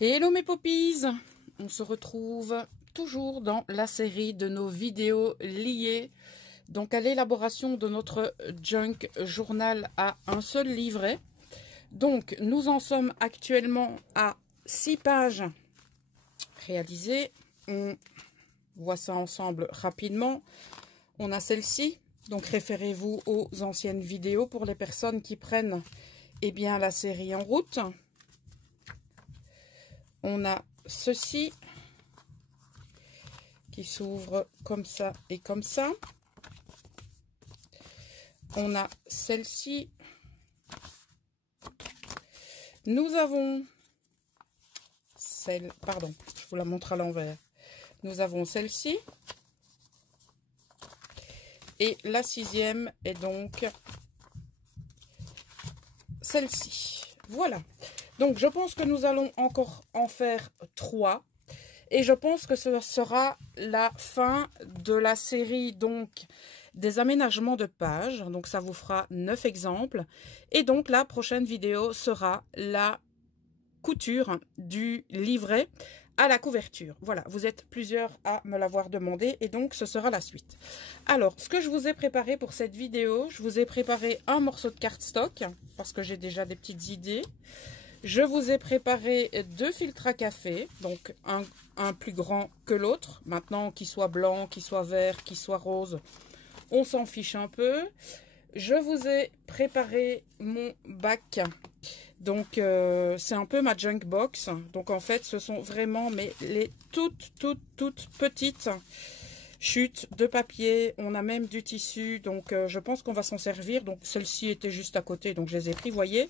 Hello mes poppies, on se retrouve toujours dans la série de nos vidéos liées donc à l'élaboration de notre junk journal à un seul livret. Donc nous en sommes actuellement à 6 pages réalisées. On voit ça ensemble rapidement. On a celle-ci, donc référez-vous aux anciennes vidéos pour les personnes qui prennent la série en route. On a ceci qui s'ouvre comme ça et comme ça. On a celle-ci. Nous avons celle, pardon, je vous la montre à l'envers. Nous avons celle-ci. Et la 6e est donc celle-ci. Voilà. Donc, je pense que nous allons encore en faire 3. Et je pense que ce sera la fin de la série donc des aménagements de pages. Donc, ça vous fera 9 exemples. Et donc, la prochaine vidéo sera la couture du livret à la couverture. Voilà, vous êtes plusieurs à me l'avoir demandé et donc ce sera la suite. Alors, ce que je vous ai préparé pour cette vidéo, je vous ai préparé un morceau de cardstock parce que j'ai déjà des petites idées. Je vous ai préparé 2 filtres à café, donc un plus grand que l'autre. Maintenant, qu'il soit blanc, qu'il soit vert, qu'il soit rose, on s'en fiche un peu. Je vous ai préparé mon bac. Donc, c'est un peu ma junk box. Donc, en fait, ce sont vraiment les toutes petites chutes de papier. On a même du tissu. Donc, je pense qu'on va s'en servir. Donc, celle-ci était juste à côté. Donc, je les ai pris. Vous voyez,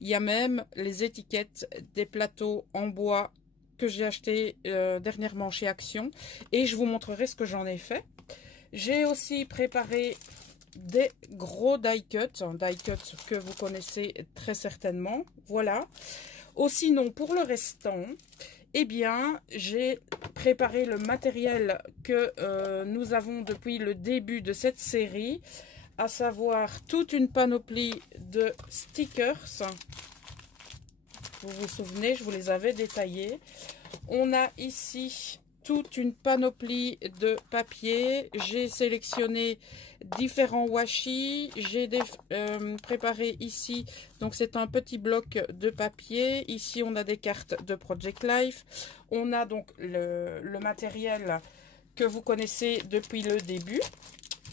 il y a même les étiquettes des plateaux en bois que j'ai acheté dernièrement chez Action. Et je vous montrerai ce que j'en ai fait. J'ai aussi préparé des gros die cuts que vous connaissez très certainement. Voilà. Ou sinon, pour le restant, j'ai préparé le matériel que nous avons depuis le début de cette série, à savoir toute une panoplie de stickers. Vous vous souvenez, je vous les avais détaillés. On a ici toute une panoplie de papier. J'ai sélectionné différents washi. J'ai préparé ici, donc c'est un petit bloc de papier. Ici, on a des cartes de Project Life. On a donc le matériel que vous connaissez depuis le début.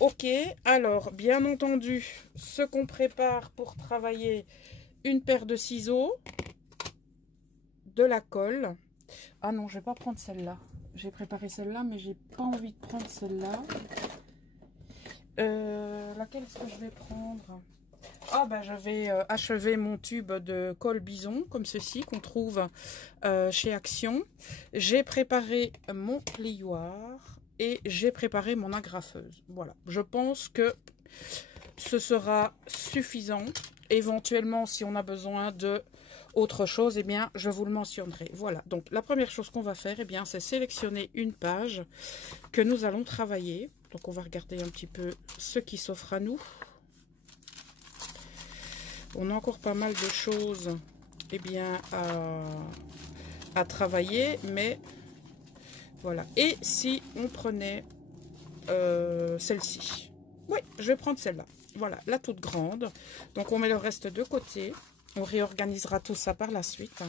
Ok, alors, bien entendu, ce qu'on prépare pour travailler, une paire de ciseaux, de la colle. Ah non, je vais pas prendre celle-là. J'ai préparé celle-là, mais j'ai pas envie de prendre celle-là. Laquelle est-ce que je vais prendre? Ah ben je vais achever mon tube de colle bison, comme ceci, qu'on trouve chez Action. J'ai préparé mon plioir et j'ai préparé mon agrafeuse. Voilà, je pense que ce sera suffisant. Éventuellement, si on a besoin de autre chose, je vous le mentionnerai. Voilà, donc la première chose qu'on va faire, c'est sélectionner une page que nous allons travailler. Donc, on va regarder un petit peu ce qui s'offre à nous. On a encore pas mal de choses à travailler, mais voilà. Et si on prenait celle-ci? Oui, je vais prendre celle-là. Voilà, la toute grande. Donc, on met le reste de côté. On réorganisera tout ça par la suite.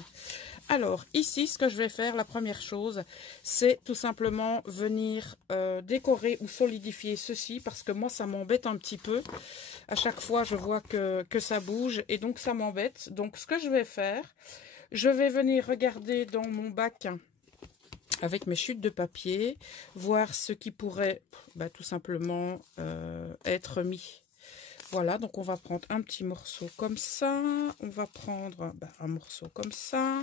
Alors, ici, ce que je vais faire, la première chose, c'est tout simplement venir décorer ou solidifier ceci. Parce que moi, ça m'embête un petit peu. À chaque fois, je vois que ça bouge. Et donc, ça m'embête. Donc, ce que je vais faire, je vais venir regarder dans mon bac avec mes chutes de papier, voir ce qui pourrait tout simplement être mis. Voilà, donc on va prendre un petit morceau comme ça, on va prendre un morceau comme ça,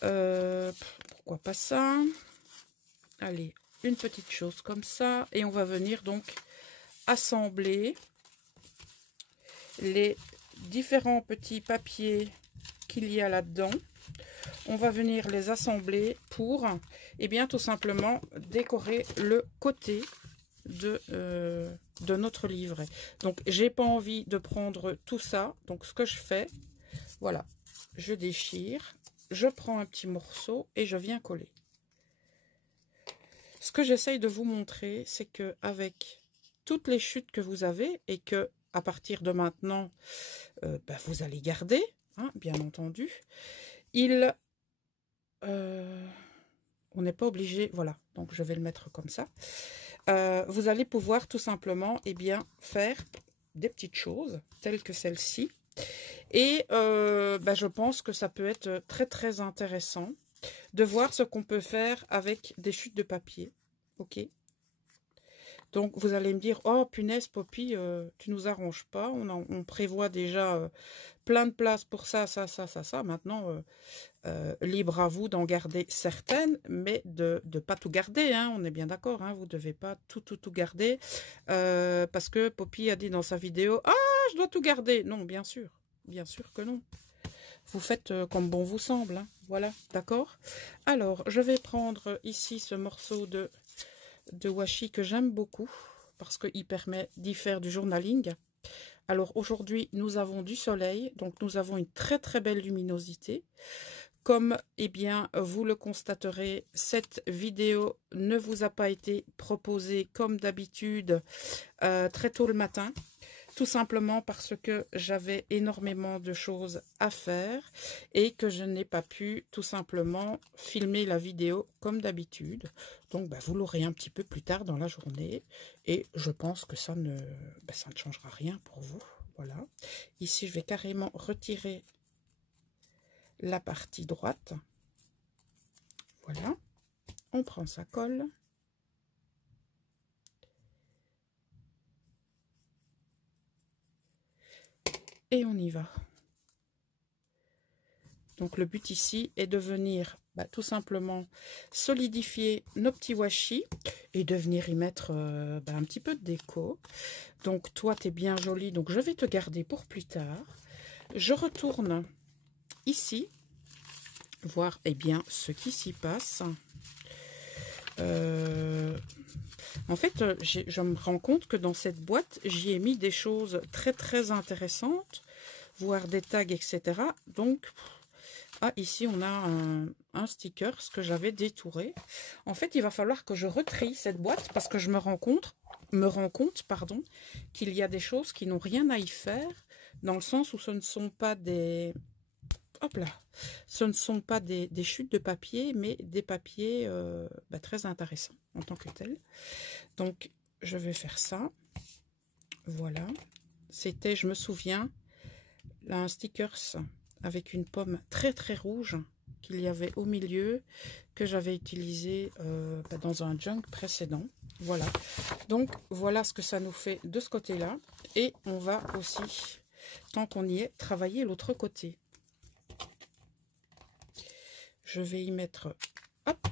pourquoi pas ça, allez, une petite chose comme ça, et on va venir donc assembler les différents petits papiers qu'il y a là-dedans. On va venir les assembler pour, tout simplement décorer le côté de notre livret. Donc, j'ai pas envie de prendre tout ça. Donc, ce que je fais, voilà, je déchire je prends un petit morceau et je viens coller. Ce que j'essaye de vous montrer, c'est que avec toutes les chutes que vous avez et que à partir de maintenant, vous allez garder, hein, bien entendu, on n'est pas obligé, voilà, donc je vais le mettre comme ça. Vous allez pouvoir tout simplement faire des petites choses telles que celle-ci. Et je pense que ça peut être très très intéressant de voir ce qu'on peut faire avec des chutes de papier. Ok. Donc vous allez me dire, oh punaise Poppy, tu nous arranges pas, on prévoit déjà plein de place pour ça. Maintenant, libre à vous d'en garder certaines, mais de ne pas tout garder, hein, on est bien d'accord, hein, vous ne devez pas tout garder, parce que Poppy a dit dans sa vidéo, ah, je dois tout garder. Non, bien sûr que non. Vous faites comme bon vous semble, hein, voilà, d'accord. Alors, je vais prendre ici ce morceau de washi que j'aime beaucoup, parce qu'il permet d'y faire du journaling. Alors, aujourd'hui, nous avons du soleil, donc nous avons une très très belle luminosité. Comme, vous le constaterez, cette vidéo ne vous a pas été proposée comme d'habitude très tôt le matin. Tout simplement parce que j'avais énormément de choses à faire et que je n'ai pas pu tout simplement filmer la vidéo comme d'habitude. Donc, vous l'aurez un petit peu plus tard dans la journée. Et je pense que ça ne changera rien pour vous. Voilà. Ici, je vais carrément retirer la partie droite. Voilà. On prend sa colle. Et on y va. Donc le but ici est de venir tout simplement solidifier nos petits washi et de venir y mettre un petit peu de déco. Donc toi tu es bien jolie, donc je vais te garder pour plus tard. Je retourne ici, voir ce qui s'y passe. En fait, je me rends compte que dans cette boîte, j'y ai mis des choses très très intéressantes, voire des tags, etc. Donc, ici on a un sticker, ce que j'avais détouré. En fait, il va falloir que je retrie cette boîte parce que je me rends compte, qu'il y a des choses qui n'ont rien à y faire, dans le sens où ce ne sont pas des... Hop là, ce ne sont pas des chutes de papier, mais des papiers très intéressants en tant que tels. Donc, je vais faire ça. Voilà. C'était, je me souviens, là, un stickers avec une pomme très très rouge qu'il y avait au milieu, que j'avais utilisé dans un junk précédent. Voilà. Donc, voilà ce que ça nous fait de ce côté-là. Et on va aussi, tant qu'on y est, travailler l'autre côté. Je vais y mettre, hop,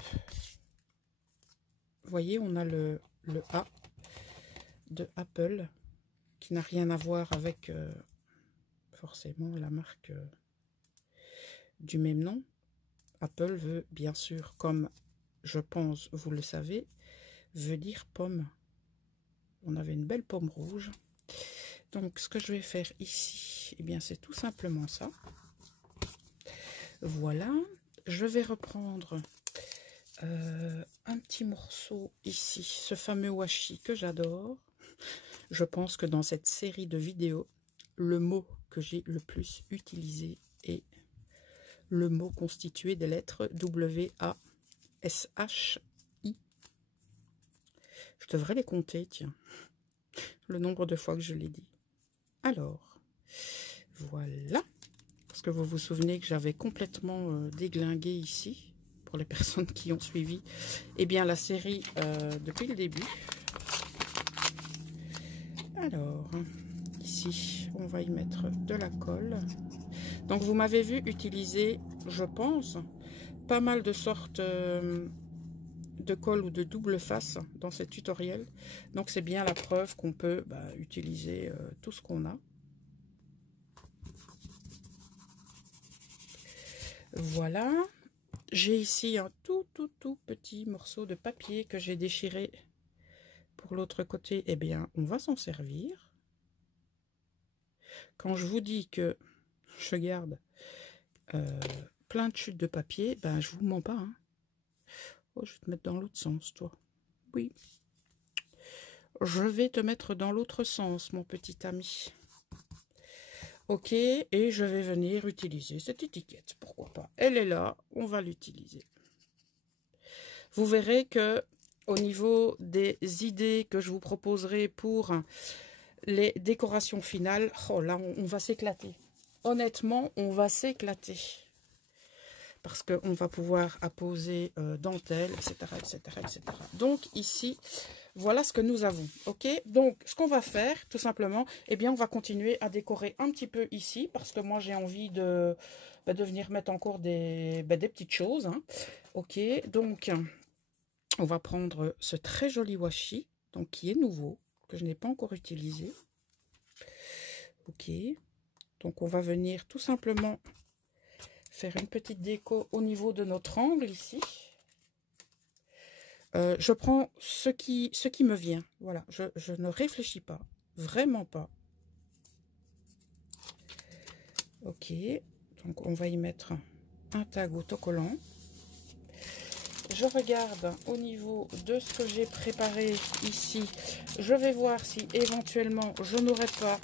vous voyez, on a le A de Apple, qui n'a rien à voir avec forcément la marque du même nom. Apple veut, bien sûr, comme je pense, vous le savez, veut dire pomme. On avait une belle pomme rouge. Donc, ce que je vais faire ici, c'est tout simplement ça. Voilà. Je vais reprendre un petit morceau ici, ce fameux washi que j'adore. Je pense que dans cette série de vidéos, le mot que j'ai le plus utilisé est le mot constitué des lettres W-A-S-H-I. Je devrais les compter, tiens, le nombre de fois que je l'ai dit. Alors, voilà. Parce que vous vous souvenez que j'avais complètement déglingué ici, pour les personnes qui ont suivi la série depuis le début. Alors, ici, on va y mettre de la colle. Donc, vous m'avez vu utiliser, je pense, pas mal de sortes de colle ou de double face dans ce tutoriel. Donc, c'est bien la preuve qu'on peut utiliser tout ce qu'on a. Voilà. J'ai ici un tout petit morceau de papier que j'ai déchiré pour l'autre côté. On va s'en servir. Quand je vous dis que je garde plein de chutes de papier. Ben, je vous mens pas. Hein. Oh, je vais te mettre dans l'autre sens, toi. Oui. Je vais te mettre dans l'autre sens, mon petit ami. Ok, et je vais venir utiliser cette étiquette. Pourquoi pas? Elle est là, on va l'utiliser. Vous verrez que au niveau des idées que je vous proposerai pour les décorations finales, oh là, on va s'éclater. Honnêtement, on va s'éclater. Parce qu'on va pouvoir apposer dentelle, etc., etc., etc. Donc ici, voilà ce que nous avons. Ok, donc ce qu'on va faire, tout simplement, eh bien, on va continuer à décorer un petit peu ici, parce que moi j'ai envie de venir mettre encore des petites choses. Hein. Ok, donc on va prendre ce très joli washi, donc qui est nouveau, que je n'ai pas encore utilisé. Ok, donc on va venir tout simplement faire une petite déco au niveau de notre angle ici. Je prends ce qui me vient. Voilà, je ne réfléchis pas, vraiment pas. Ok, donc on va y mettre un tag autocollant. Je regarde au niveau de ce que j'ai préparé ici. Je vais voir si éventuellement je n'aurais pas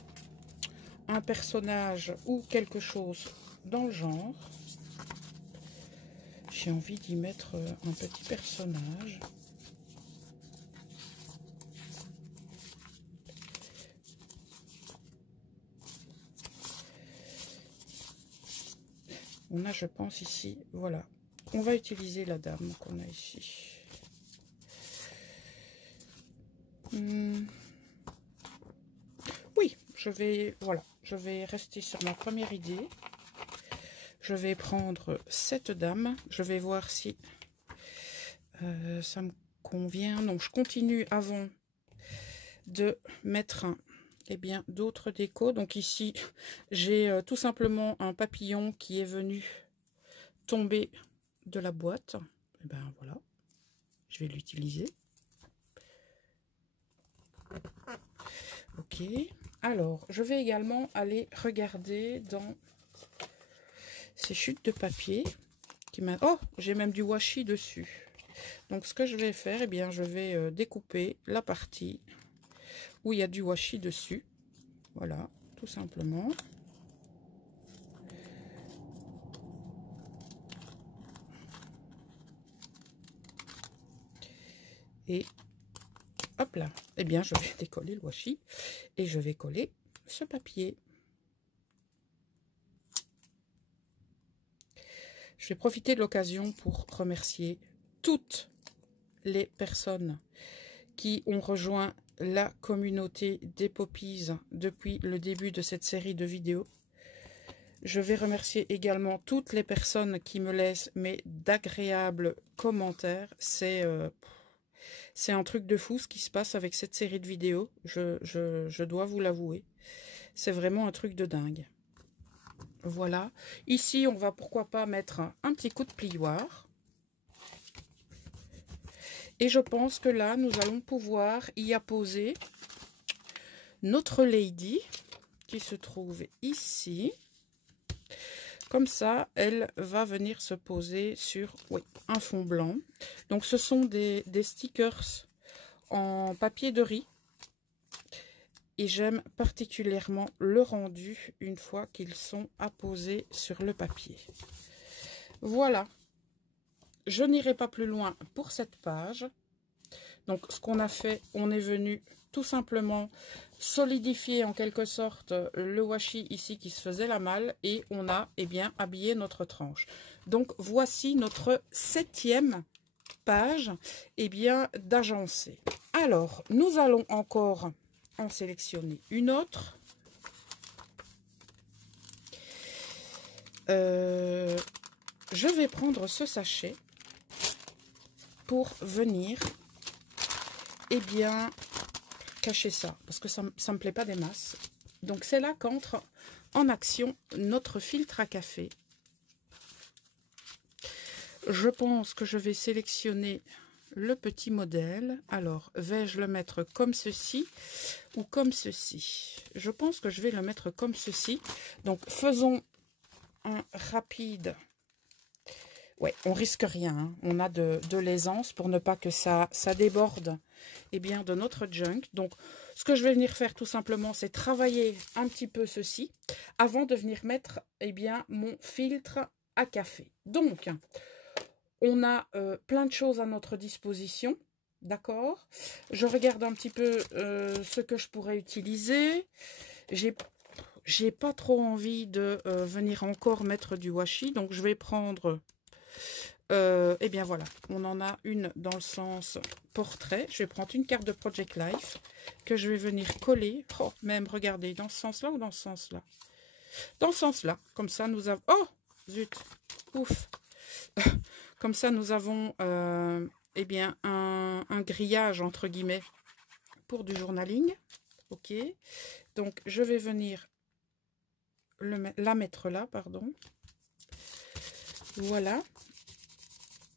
un personnage ou quelque chose dans le genre. J'ai envie d'y mettre un petit personnage. On a, je pense, ici, voilà. On va utiliser la dame qu'on a ici. Oui, voilà, je vais rester sur ma première idée. Je vais prendre cette dame. Je vais voir si ça me convient. Donc, je continue avant de mettre d'autres décos. Donc ici, j'ai tout simplement un papillon qui est venu tomber de la boîte. Et ben voilà, je vais l'utiliser. Ok, alors je vais également aller regarder dans ces chutes de papier qui m'a... Oh, j'ai même du washi dessus. Donc ce que je vais faire, je vais découper la partie où il y a du washi dessus. Voilà, tout simplement. Et hop là, je vais décoller le washi et je vais coller ce papier. Je vais profiter de l'occasion pour remercier toutes les personnes qui ont rejoint la communauté des Poppies depuis le début de cette série de vidéos. Je vais remercier également toutes les personnes qui me laissent d'agréables commentaires. C'est un truc de fou ce qui se passe avec cette série de vidéos. Je dois vous l'avouer. C'est vraiment un truc de dingue. Voilà. Ici, on va pourquoi pas mettre un petit coup de plioir. Et je pense que là, nous allons pouvoir y apposer notre lady qui se trouve ici. Comme ça, elle va venir se poser sur un fond blanc. Donc, ce sont des stickers en papier de riz. Et j'aime particulièrement le rendu une fois qu'ils sont apposés sur le papier. Voilà. Je n'irai pas plus loin pour cette page. Donc, ce qu'on a fait, on est venu tout simplement solidifier en quelque sorte le washi ici qui se faisait la malle. Et on a habillé notre tranche. Donc, voici notre 7e page d'agencé. Alors, nous allons encore en sélectionner une autre. Je vais prendre ce sachet pour venir cacher ça, parce que ça me plaît pas des masses. Donc c'est là qu'entre en action notre filtre à café. Je pense que je vais sélectionner le petit modèle. Alors, vais-je le mettre comme ceci ou comme ceci? Je pense que je vais le mettre comme ceci. Donc, faisons un rapide ouais, on risque rien. Hein. On a de l'aisance pour ne pas que ça déborde eh bien, de notre junk. Donc, ce que je vais venir faire tout simplement, c'est travailler un petit peu ceci avant de venir mettre eh bien, mon filtre à café. Donc, on a plein de choses à notre disposition. D'accord? Je regarde un petit peu ce que je pourrais utiliser. J'ai pas trop envie de venir encore mettre du washi. Donc, je vais prendre... eh bien voilà, on en a une dans le sens portrait. Je vais prendre une carte de Project Life que je vais venir coller. Oh, même, regardez, dans ce sens-là ou dans ce sens-là? Dans ce sens-là. Comme ça, nous avons... Oh, zut, ouf. Comme ça, nous avons eh bien, un grillage, entre guillemets, pour du journaling. Ok. Donc, je vais venir la mettre là, pardon. Voilà.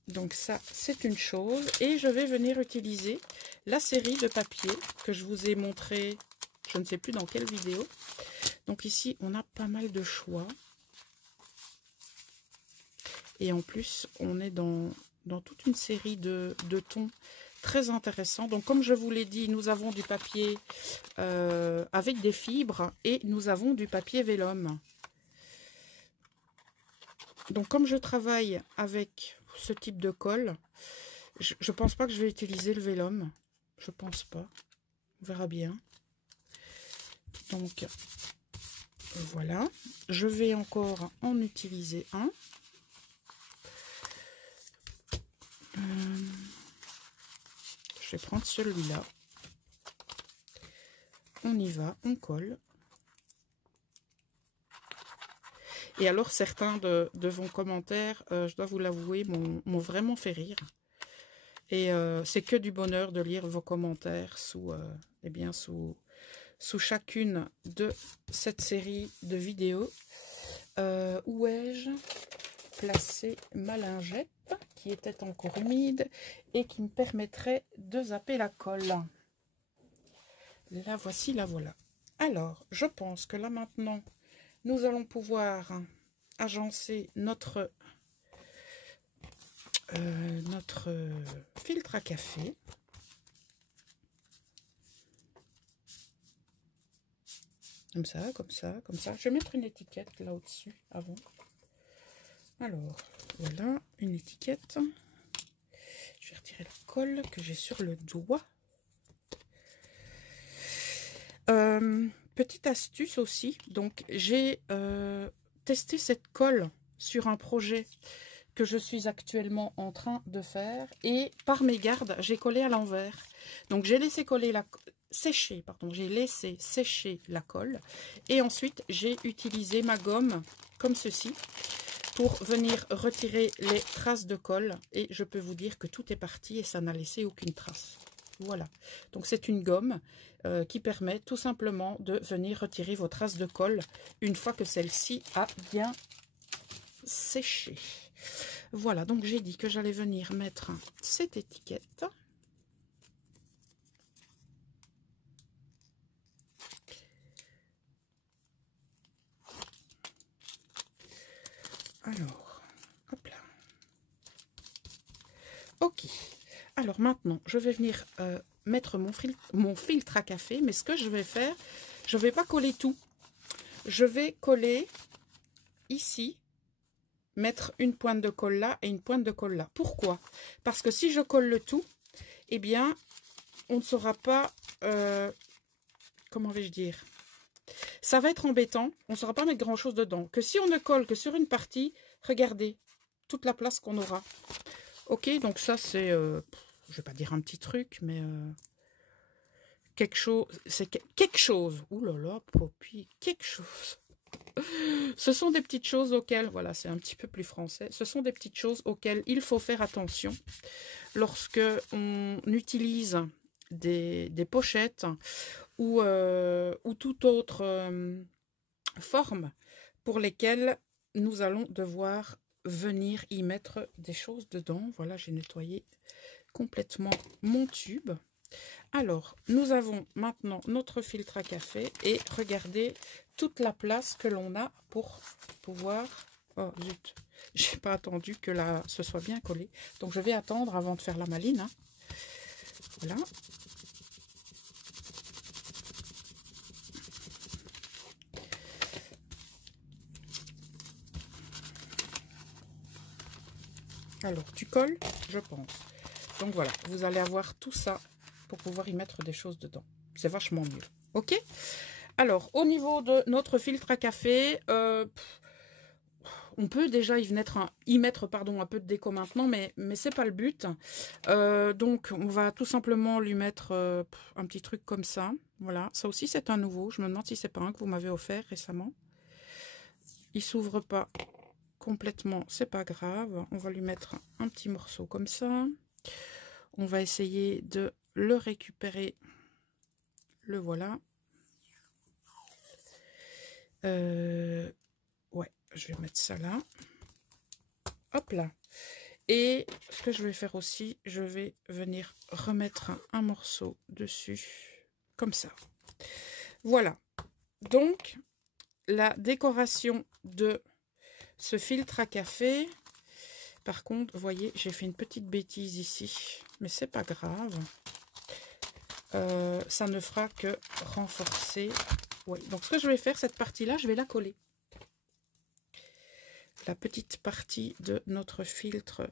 Donc ça, c'est une chose. Et je vais venir utiliser la série de papier que je vous ai montré, je ne sais plus dans quelle vidéo. Donc ici, on a pas mal de choix. Et en plus, on est dans toute une série de tons très intéressants. Donc comme je vous l'ai dit, nous avons du papier avec des fibres et nous avons du papier vélum. Donc comme je travaille avec ce type de colle, je pense pas que je vais utiliser le vélum. Je pense pas. On verra bien. Donc voilà. Je vais encore en utiliser un. Je vais prendre celui-là. On y va, on colle. Et alors, certains de vos commentaires, je dois vous l'avouer, m'ont vraiment fait rire. Et c'est que du bonheur de lire vos commentaires eh bien, sous chacune de cette série de vidéos. Où ai-je placé ma lingette qui était encore humide et qui me permettrait de zapper la colle? La voici, la voilà. Alors, je pense que là maintenant, nous allons pouvoir agencer notre filtre à café. Comme ça, comme ça, comme ça. Je vais mettre une étiquette là au-dessus avant. Alors, voilà, une étiquette. Je vais retirer la colle que j'ai sur le doigt. Petite astuce aussi, donc j'ai testé cette colle sur un projet que je suis actuellement en train de faire et par mégarde j'ai collé à l'envers. Donc j'ai laissé sécher la colle et ensuite j'ai utilisé ma gomme comme ceci pour venir retirer les traces de colle et je peux vous dire que tout est parti et ça n'a laissé aucune trace. Voilà, donc c'est une gomme qui permet tout simplement de venir retirer vos traces de colle une fois que celle-ci a bien séché. Voilà, donc j'ai dit que j'allais venir mettre cette étiquette. Alors, hop là. Ok. Alors maintenant, je vais venir mettre mon filtre à café. Mais ce que je vais faire, je ne vais pas coller tout. Je vais coller ici, mettre une pointe de colle là et une pointe de colle là. Pourquoi? Parce que si je colle le tout, eh bien, on ne saura pas... comment vais-je dire? Ça va être embêtant. On ne saura pas mettre grand-chose dedans. Que si on ne colle que sur une partie, regardez toute la place qu'on aura. Ok, donc ça c'est... je vais pas dire un petit truc, mais quelque chose, c'est quelque chose. Ouh là là, Poppy, quelque chose. Ce sont des petites choses auxquelles, voilà, c'est un petit peu plus français. Ce sont des petites choses auxquelles il faut faire attention lorsque on utilise des pochettes ou toute autre forme pour lesquelles nous allons devoir venir y mettre des choses dedans. Voilà, j'ai nettoyé complètement mon tube. Alors, nous avons maintenant notre filtre à café et regardez toute la place que l'on a pour pouvoir... Oh, zut. J'ai pas attendu que là, ce soit bien collé. Donc, je vais attendre avant de faire la maline. Hein. Voilà. Alors, tu colles, je pense. Donc, voilà. Vous allez avoir tout ça pour pouvoir y mettre des choses dedans. C'est vachement mieux. OK? Alors, au niveau de notre filtre à café, on peut déjà y mettre un peu de déco maintenant, mais c'est pas le but. Donc, on va tout simplement lui mettre un petit truc comme ça. Voilà, ça aussi c'est un nouveau. Je me demande si c'est pas un que vous m'avez offert récemment. Il s'ouvre pas complètement, c'est pas grave. On va lui mettre un petit morceau comme ça. On va essayer de le récupérer. Le voilà. Ouais, je vais mettre ça là. Hop là. Et ce que je vais faire aussi, je vais venir remettre un morceau dessus, comme ça. Voilà. Donc, la décoration de ce filtre à café. Par contre, vous voyez, j'ai fait une petite bêtise ici, mais c'est pas grave. Ça ne fera que renforcer. Ouais. Donc, ce que je vais faire, cette partie-là, je vais la coller. La petite partie de notre filtre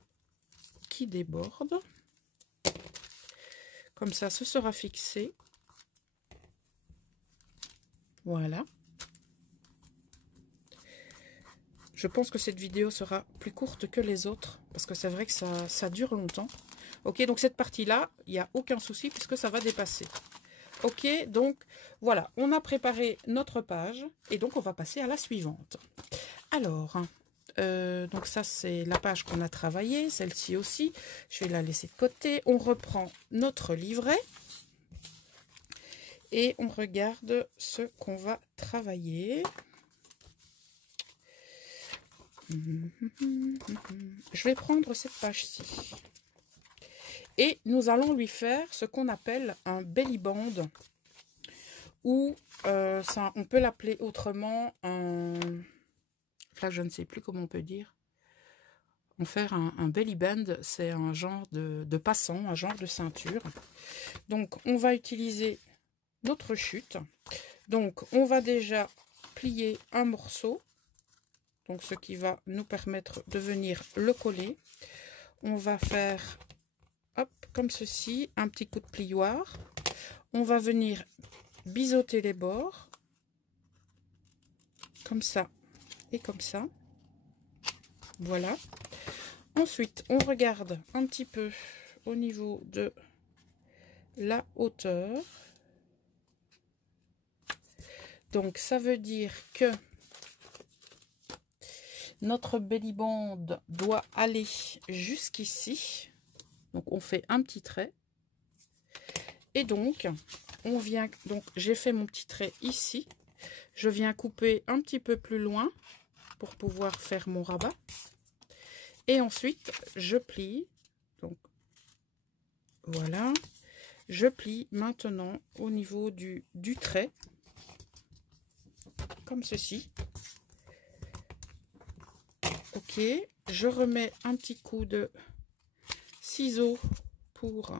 qui déborde. Comme ça, ce sera fixé. Voilà. Je pense que cette vidéo sera plus courte que les autres, parce que c'est vrai que ça dure longtemps. Ok, donc cette partie-là, il n'y a aucun souci, puisque ça va dépasser. Ok, donc voilà, on a préparé notre page, et donc on va passer à la suivante. Alors, donc ça c'est la page qu'on a travaillée, celle-ci aussi, je vais la laisser de côté. On reprend notre livret, et on regarde ce qu'on va travailler. Je vais prendre cette page-ci. Et nous allons lui faire ce qu'on appelle un belly band. Ou on peut l'appeler autrement un... Là, je ne sais plus comment on peut dire. En faire un belly band, c'est un genre de passant, un genre de ceinture. Donc, on va utiliser notre chute. Donc, on va déjà plier un morceau. Donc, ce qui va nous permettre de venir le coller. On va faire, hop, comme ceci, un petit coup de plioir. On va venir biseauter les bords. Comme ça et comme ça. Voilà. Ensuite, on regarde un petit peu au niveau de la hauteur. Donc, ça veut dire que notre belly band doit aller jusqu'ici. Donc, on fait un petit trait. Et donc, on vient... Donc, j'ai fait mon petit trait ici. Je viens couper un petit peu plus loin pour pouvoir faire mon rabat. Et ensuite, je plie. Donc, voilà. Je plie maintenant au niveau du trait. Comme ceci. Ok, je remets un petit coup de ciseaux pour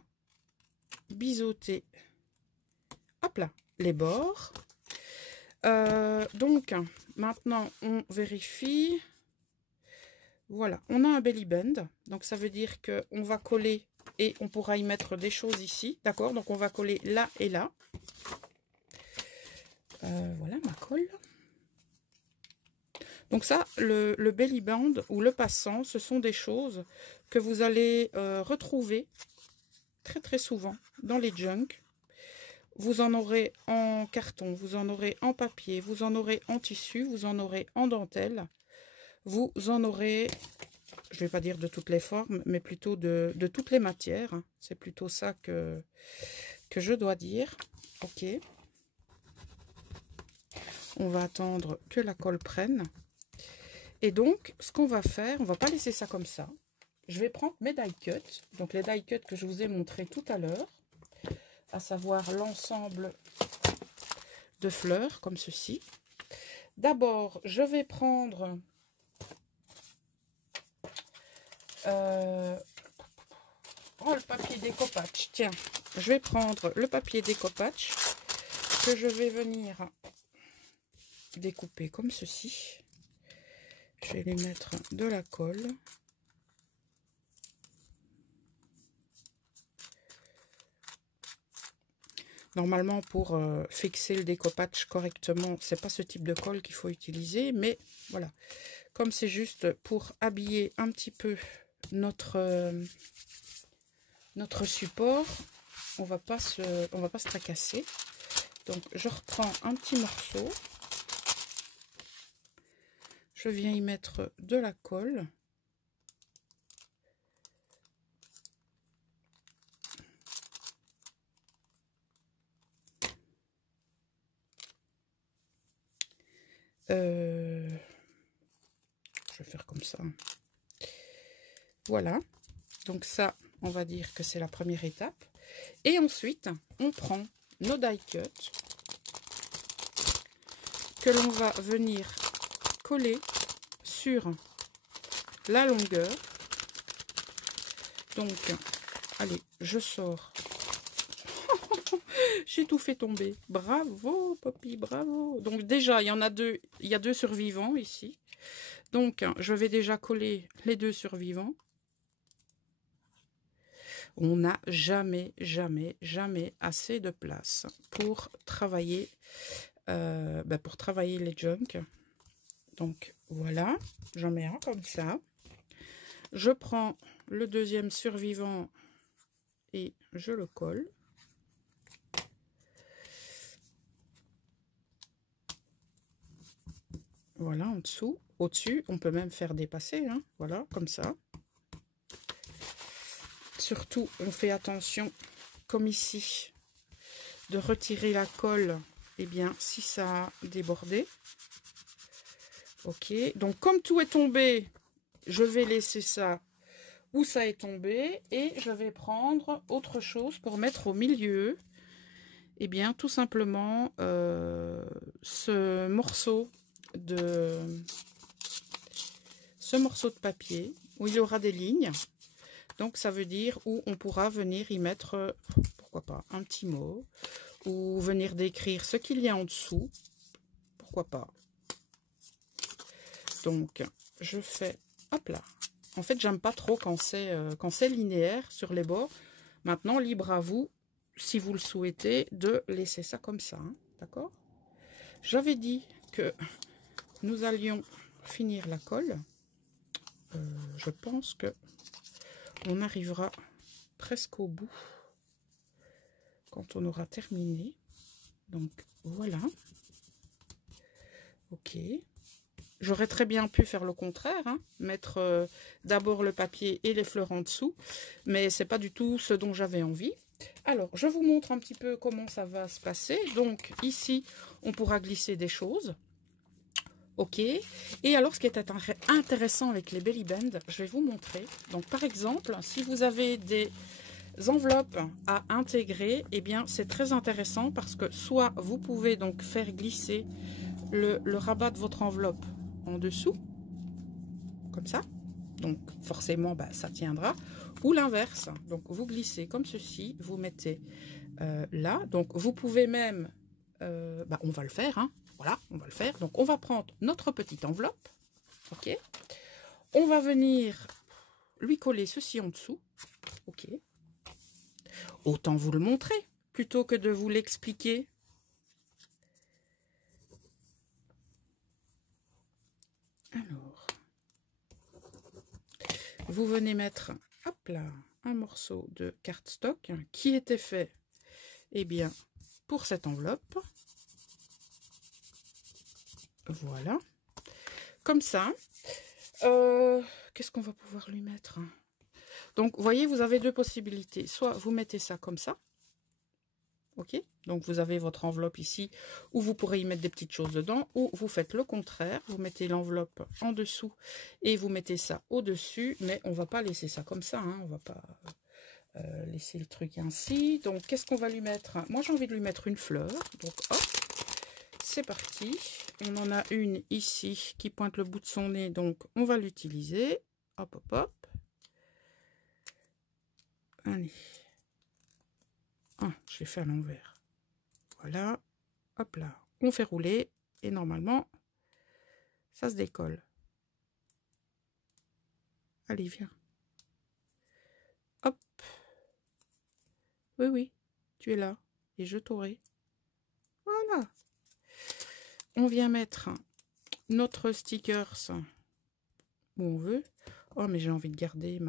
biseauter, hop là, les bords. Donc, maintenant, on vérifie. Voilà, on a un belly band. Donc, ça veut dire qu'on va coller et on pourra y mettre des choses ici. D'accord? Donc, on va coller là et là. Voilà ma colle. Donc ça, le belly band ou le passant, ce sont des choses que vous allez retrouver très très souvent dans les junks. Vous en aurez en carton, vous en aurez en papier, vous en aurez en tissu, vous en aurez en dentelle. Vous en aurez, je ne vais pas dire de toutes les formes, mais plutôt de toutes les matières. C'est plutôt ça que je dois dire. Ok. On va attendre que la colle prenne. Et donc, ce qu'on va faire, on ne va pas laisser ça comme ça. Je vais prendre mes die cuts, donc les die cuts que je vous ai montré tout à l'heure, à savoir l'ensemble de fleurs, comme ceci. D'abord, je vais prendre Oh, le papier découpage. Tiens, je vais prendre le papier découpage que je vais venir découper comme ceci. Je vais lui mettre de la colle. Normalement, pour fixer le découpage correctement, c'est pas ce type de colle qu'il faut utiliser, mais voilà. Comme c'est juste pour habiller un petit peu notre support, on va pas se tracasser. Donc, je reprends un petit morceau. Je viens y mettre de la colle. Je vais faire comme ça. Voilà. Donc ça, on va dire que c'est la première étape. Et ensuite, on prend nos die cuts que l'on va venir coller sur la longueur. Donc, allez, je sors. J'ai tout fait tomber. Bravo, Poppy, bravo. Donc déjà, il y en a deux. Il y a 2 survivants ici. Donc, je vais déjà coller les 2 survivants. On n'a jamais, jamais, jamais assez de place pour travailler, les junks. Donc, voilà. J'en mets un comme ça. Je prends le deuxième survivant et je le colle. Voilà, en dessous. Au-dessus, on peut même faire dépasser, hein, voilà, comme ça. Surtout, on fait attention, comme ici, de retirer la colle, eh bien, si ça a débordé. Ok, donc comme tout est tombé, je vais laisser ça où ça est tombé et je vais prendre autre chose pour mettre au milieu. Eh bien, tout simplement, ce morceau de papier où il y aura des lignes. Donc, ça veut dire où on pourra venir y mettre, pourquoi pas, un petit mot, ou venir décrire ce qu'il y a en dessous, pourquoi pas. Donc, je fais, hop là. En fait, j'aime pas trop quand c'est linéaire sur les bords. Maintenant, libre à vous, si vous le souhaitez, de laisser ça comme ça, hein, d'accord? J'avais dit que nous allions finir la colle. Je pense que on arrivera presque au bout quand on aura terminé. Donc voilà. Ok. J'aurais très bien pu faire le contraire, hein, mettre d'abord le papier et les fleurs en dessous, mais c'est pas du tout ce dont j'avais envie. Alors, je vous montre un petit peu comment ça va se passer. Donc ici, on pourra glisser des choses. Ok, et alors ce qui est intéressant avec les belly bands, je vais vous montrer. Donc par exemple, si vous avez des enveloppes à intégrer, eh bien c'est très intéressant parce que soit vous pouvez donc faire glisser le rabat de votre enveloppe en dessous, comme ça, donc forcément ça tiendra, ou l'inverse, donc vous glissez comme ceci, vous mettez là, donc vous pouvez même, on va le faire, hein. Voilà, on va le faire. Donc, on va prendre notre petite enveloppe. Ok. On va venir lui coller ceci en dessous. Ok. Autant vous le montrer plutôt que de vous l'expliquer. Alors, vous venez mettre, hop là, un morceau de cardstock qui était fait, eh bien, pour cette enveloppe. Voilà. Comme ça. Qu'est-ce qu'on va pouvoir lui mettre? Donc, vous voyez, vous avez 2 possibilités. Soit vous mettez ça comme ça. Ok? Donc, vous avez votre enveloppe ici où vous pourrez y mettre des petites choses dedans. Ou vous faites le contraire. Vous mettez l'enveloppe en dessous et vous mettez ça au-dessus. Mais on ne va pas laisser ça comme ça. Hein, on ne va pas laisser le truc ainsi. Donc, qu'est-ce qu'on va lui mettre? Moi, j'ai envie de lui mettre une fleur. Donc, hop. C'est parti. On en a une ici qui pointe le bout de son nez. Donc, on va l'utiliser. Hop, hop, hop. Allez. Ah, je l'ai fait à l'envers. Voilà. Hop là. On fait rouler. Et normalement, ça se décolle. Allez, viens. Hop. Oui, oui. Tu es là. Et je t'aurai. Voilà. On vient mettre notre stickers où on veut. Oh, mais j'ai envie de garder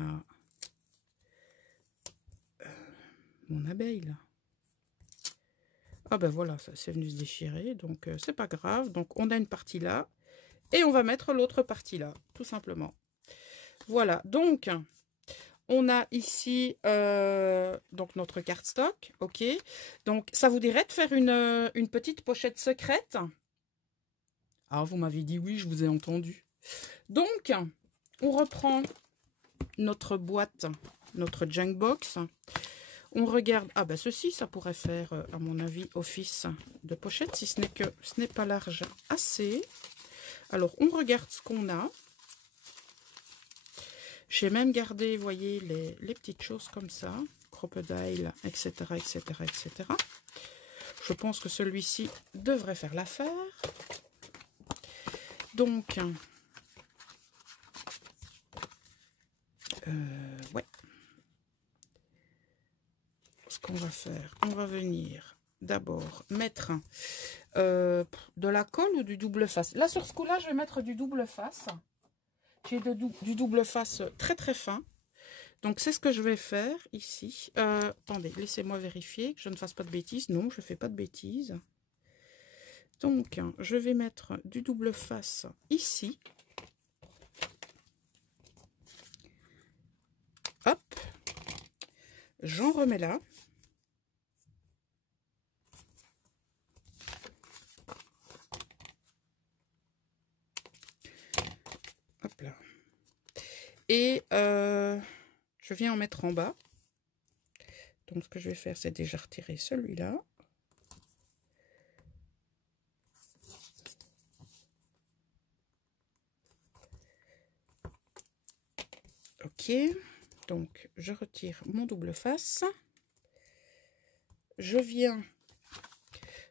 mon abeille, là. Ah ben voilà, ça c'est venu se déchirer, donc c'est pas grave. Donc on a une partie là, et on va mettre l'autre partie là, tout simplement. Voilà, donc on a ici donc notre cardstock, ok. Donc ça vous dirait de faire une petite pochette secrète? Ah, vous m'avez dit oui, je vous ai entendu. Donc, on reprend notre boîte, notre junk box. On regarde, ah ben ceci, ça pourrait faire, à mon avis, office de pochette, si ce n'est que ce n'est pas large assez. Alors, on regarde ce qu'on a. J'ai même gardé, vous voyez, les petites choses comme ça, crocodile, etc., etc., etc. Je pense que celui-ci devrait faire l'affaire. Donc, ouais. Ce qu'on va faire, on va venir d'abord mettre de la colle ou du double face. Là, sur ce coup-là, je vais mettre du double face. J'ai du double face très très fin. Donc, c'est ce que je vais faire ici. Attendez, laissez-moi vérifier que je ne fasse pas de bêtises. Non, je ne fais pas de bêtises. Donc, je vais mettre du double face ici. Hop. J'en remets là. Hop là. Et je viens en mettre en bas. Donc, ce que je vais faire, c'est déjà retirer celui-là. Ok. Donc, je retire mon double face. Je viens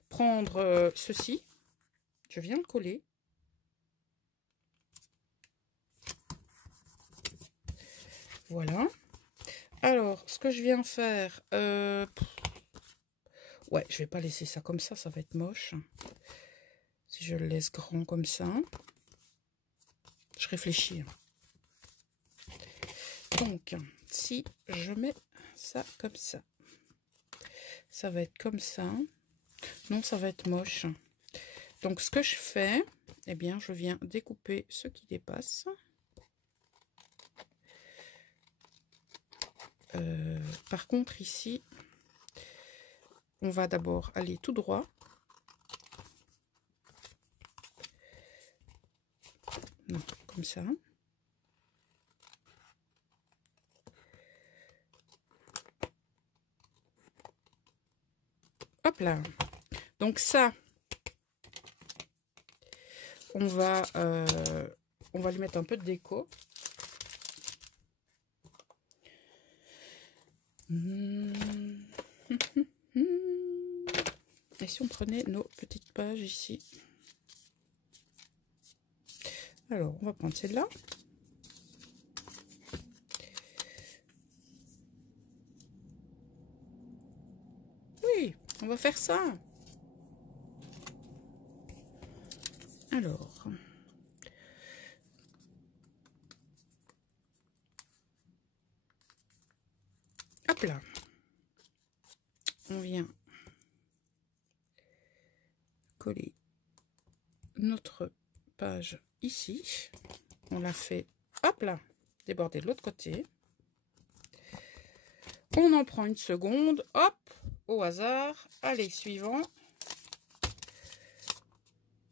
prendre ceci. Je viens le coller. Voilà. Alors, ce que je viens faire... ouais, je vais pas laisser ça comme ça va être moche. Si je le laisse grand comme ça. Je réfléchis. Donc, si je mets ça comme ça va être comme ça. Non, ça va être moche. Donc, ce que je fais, eh bien, je viens découper ce qui dépasse. Par contre, ici, on va d'abord aller tout droit. Non, comme ça. Hop là. Donc ça, on va lui mettre un peu de déco. Et si on prenait nos petites pages ici? Alors, on va prendre celle-là. Oui, on va faire ça. Alors, hop là. On vient coller notre page ici. On la fait, hop là, déborder de l'autre côté. On en prend une seconde, hop, au hasard. Allez, suivant.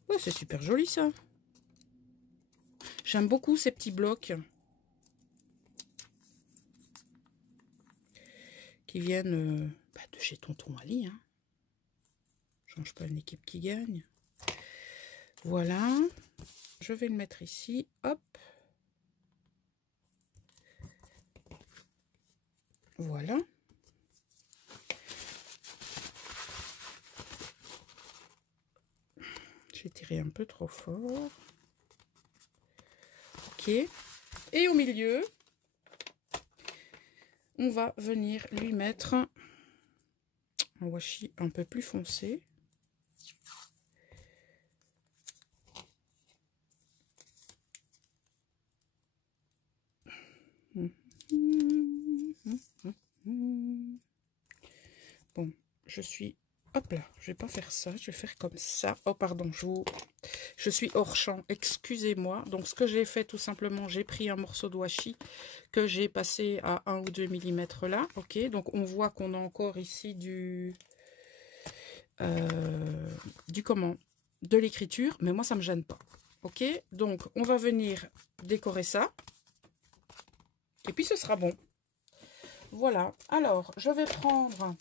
Oh, c'est super joli ça. J'aime beaucoup ces petits blocs qui viennent de chez Tonton Ali. Hein. Change pas une équipe qui gagne. Voilà. Je vais le mettre ici. Hop. Voilà. J'ai tiré un peu trop fort. Ok. Et au milieu, on va venir lui mettre un washi un peu plus foncé. Bon, je suis... Hop là, je vais pas faire ça, je vais faire comme ça. Oh pardon, je suis hors champ, excusez-moi. Donc ce que j'ai fait tout simplement, j'ai pris un morceau de washi que j'ai passé à 1 ou 2 mm là. Ok, donc on voit qu'on a encore ici du comment, de l'écriture, mais moi ça me gêne pas. Ok, donc on va venir décorer ça. Et puis ce sera bon. Voilà, alors je vais prendre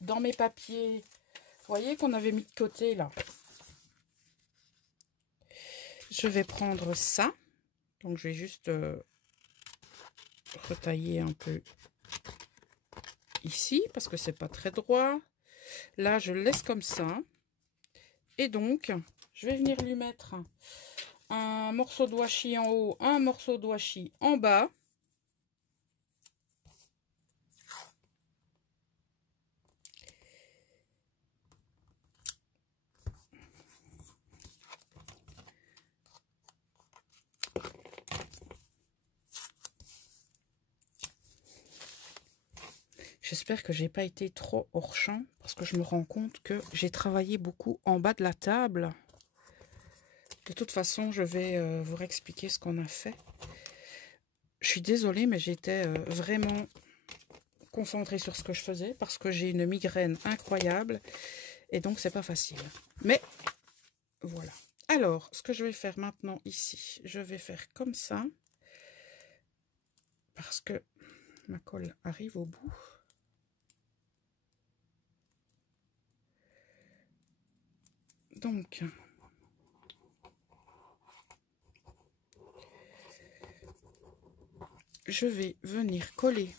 dans mes papiers, vous voyez qu'on avait mis de côté là. Je vais prendre ça. Donc je vais juste retailler un peu ici parce que c'est pas très droit. Là je le laisse comme ça. Et donc je vais venir lui mettre un morceau de washi en haut, un morceau de washi en bas. J'espère que j'ai pas été trop hors champ parce que je me rends compte que j'ai travaillé beaucoup en bas de la table. De toute façon, je vais vous réexpliquer ce qu'on a fait. Je suis désolée, mais j'étais vraiment concentrée sur ce que je faisais parce que j'ai une migraine incroyable et donc c'est pas facile. Mais voilà. Alors, ce que je vais faire maintenant ici, je vais faire comme ça parce que ma colle arrive au bout. Donc, je vais venir coller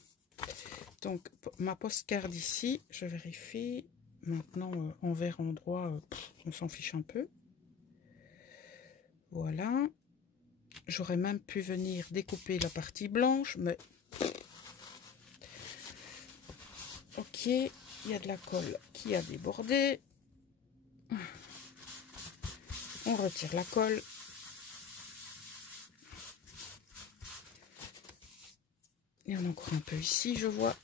donc ma postcard ici. Je vérifie. Maintenant, envers endroit, on s'en fiche un peu. Voilà. J'aurais même pu venir découper la partie blanche, mais... Ok, il y a de la colle qui a débordé. On retire la colle. Il y en a encore un peu ici, je vois.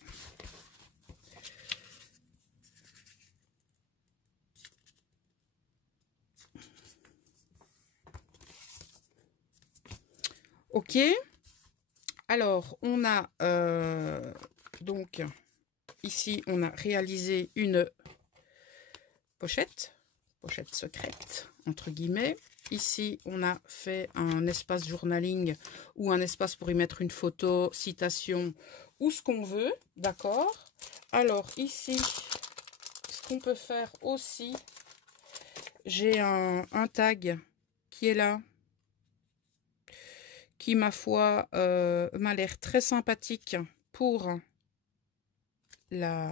Ok. Alors, on a donc ici, on a réalisé une pochette secrète, entre guillemets. Ici, on a fait un espace journaling ou un espace pour y mettre une photo, citation ou ce qu'on veut, d'accord? Alors ici, ce qu'on peut faire aussi, j'ai un tag qui est là, qui, ma foi, m'a l'air très sympathique pour la,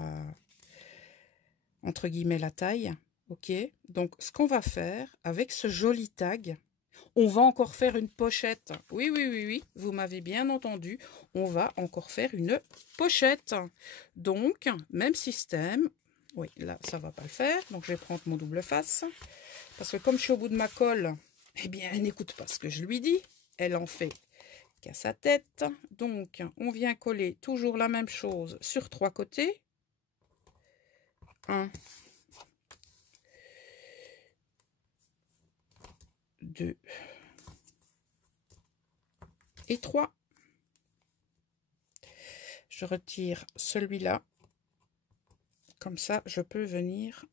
entre guillemets, la taille. Ok, donc ce qu'on va faire avec ce joli tag, on va encore faire une pochette. Oui, oui, oui, oui, vous m'avez bien entendu. On va encore faire une pochette. Donc, même système. Oui, là, ça va pas le faire. Donc, je vais prendre mon double face. Parce que comme je suis au bout de ma colle, eh bien, elle n'écoute pas ce que je lui dis. Elle en fait qu'à sa tête. Donc, on vient coller toujours la même chose sur 3 côtés. 1, 2 et 3. Je retire celui-là. Comme ça, je peux venir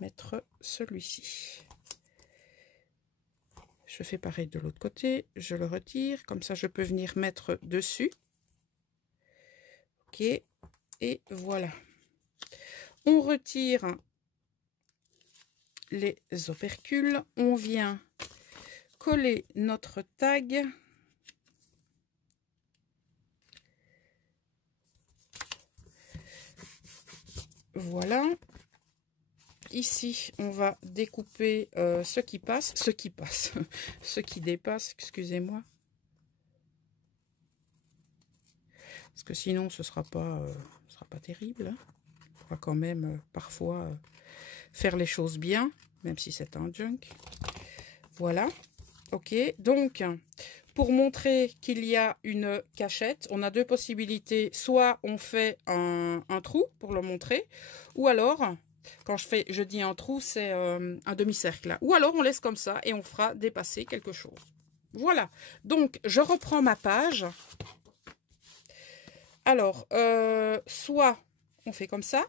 mettre celui-ci. Je fais pareil de l'autre côté. Je le retire. Comme ça, je peux venir mettre dessus. Ok. Et voilà. On retire les opercules. On vient coller notre tag. Voilà. Ici, on va découper ce qui passe, ce qui dépasse, excusez-moi. Parce que sinon, ce sera pas terrible. Hein. On va quand même parfois faire les choses bien, même si c'est un junk. Voilà. Ok. Donc, pour montrer qu'il y a une cachette, on a deux possibilités. Soit on fait un trou pour le montrer, ou alors... Quand je dis un trou, c'est un demi-cercle. Ou alors, on laisse comme ça et on fera dépasser quelque chose. Voilà. Donc, je reprends ma page. Alors, soit on fait comme ça,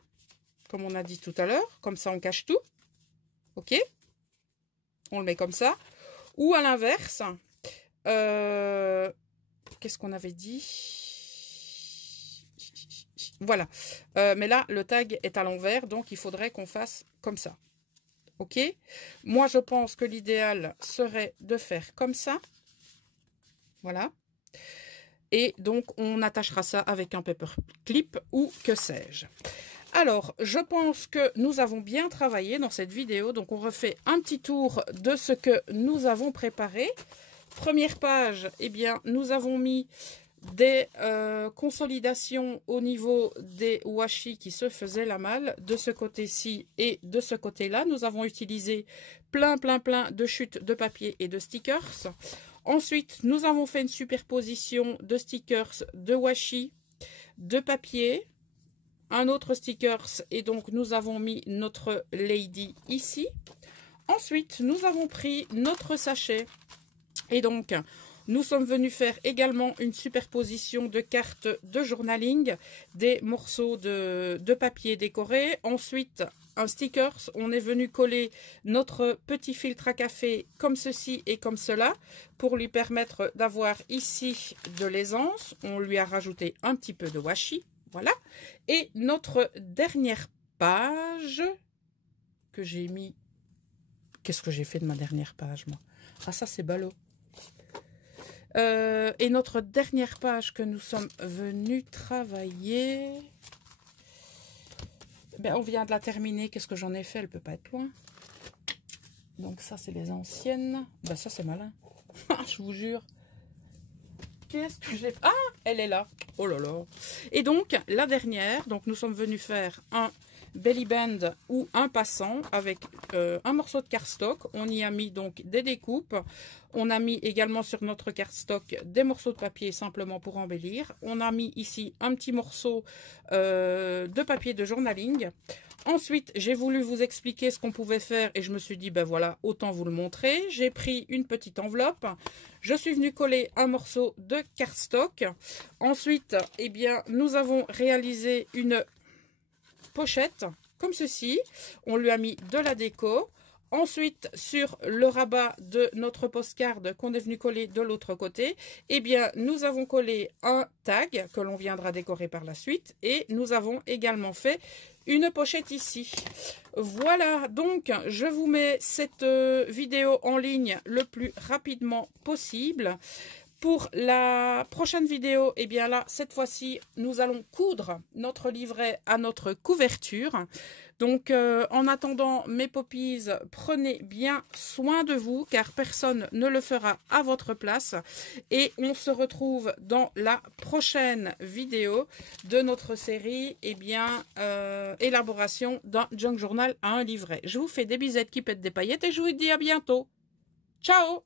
comme on a dit tout à l'heure. Comme ça, on cache tout. OK? On le met comme ça. Ou à l'inverse, qu'est-ce qu'on avait dit? Voilà, mais là, le tag est à l'envers, donc il faudrait qu'on fasse comme ça. OK? Moi, je pense que l'idéal serait de faire comme ça. Voilà. Et donc, on attachera ça avec un paper clip ou que sais-je. Alors, je pense que nous avons bien travaillé dans cette vidéo. Donc, on refait un petit tour de ce que nous avons préparé. Première page, eh bien, nous avons mis... des consolidations au niveau des washi qui se faisaient la malle de ce côté-ci et de ce côté-là. Nous avons utilisé plein de chutes de papier et de stickers. Ensuite, nous avons fait une superposition de stickers, de washi, de papier, un autre stickers et donc nous avons mis notre lady ici. Ensuite, nous avons pris notre sachet et donc... nous sommes venus faire également une superposition de cartes de journaling, des morceaux de papier décoré. Ensuite, un stickers. On est venu coller notre petit filtre à café comme ceci et comme cela pour lui permettre d'avoir ici de l'aisance. On lui a rajouté un petit peu de washi. Voilà. Et notre dernière page que j'ai mis... Qu'est-ce que j'ai fait de ma dernière page, moi? Ah, ça, c'est ballot. Et notre dernière page que nous sommes venus travailler, ben, on vient de la terminer. Qu'est-ce que j'en ai fait? Elle peut pas être loin. Donc ça, c'est les anciennes. Ben, ça, c'est malin. Je vous jure. Qu'est-ce que j'ai fait? Ah, elle est là. Oh là là. Et donc, la dernière, donc nous sommes venus faire un belly band ou un passant avec un morceau de cardstock. On y a mis donc des découpes. On a mis également sur notre cardstock des morceaux de papier simplement pour embellir. On a mis ici un petit morceau de papier de journaling. Ensuite, j'ai voulu vous expliquer ce qu'on pouvait faire et je me suis dit, ben voilà, autant vous le montrer. J'ai pris une petite enveloppe. Je suis venue coller un morceau de cardstock. Ensuite, eh bien, nous avons réalisé une pochette comme ceci. On lui a mis de la déco. Ensuite, sur le rabat de notre postcard qu'on est venu coller de l'autre côté, eh bien, nous avons collé un tag que l'on viendra décorer par la suite. Et nous avons également fait une pochette ici. Voilà, donc je vous mets cette vidéo en ligne le plus rapidement possible. Pour la prochaine vidéo, eh bien là, cette fois-ci, nous allons coudre notre livret à notre couverture. Donc, en attendant, mes poppies, prenez bien soin de vous, car personne ne le fera à votre place. Et on se retrouve dans la prochaine vidéo de notre série, eh bien, élaboration d'un junk journal à un livret. Je vous fais des bisettes qui pètent des paillettes et je vous dis à bientôt. Ciao!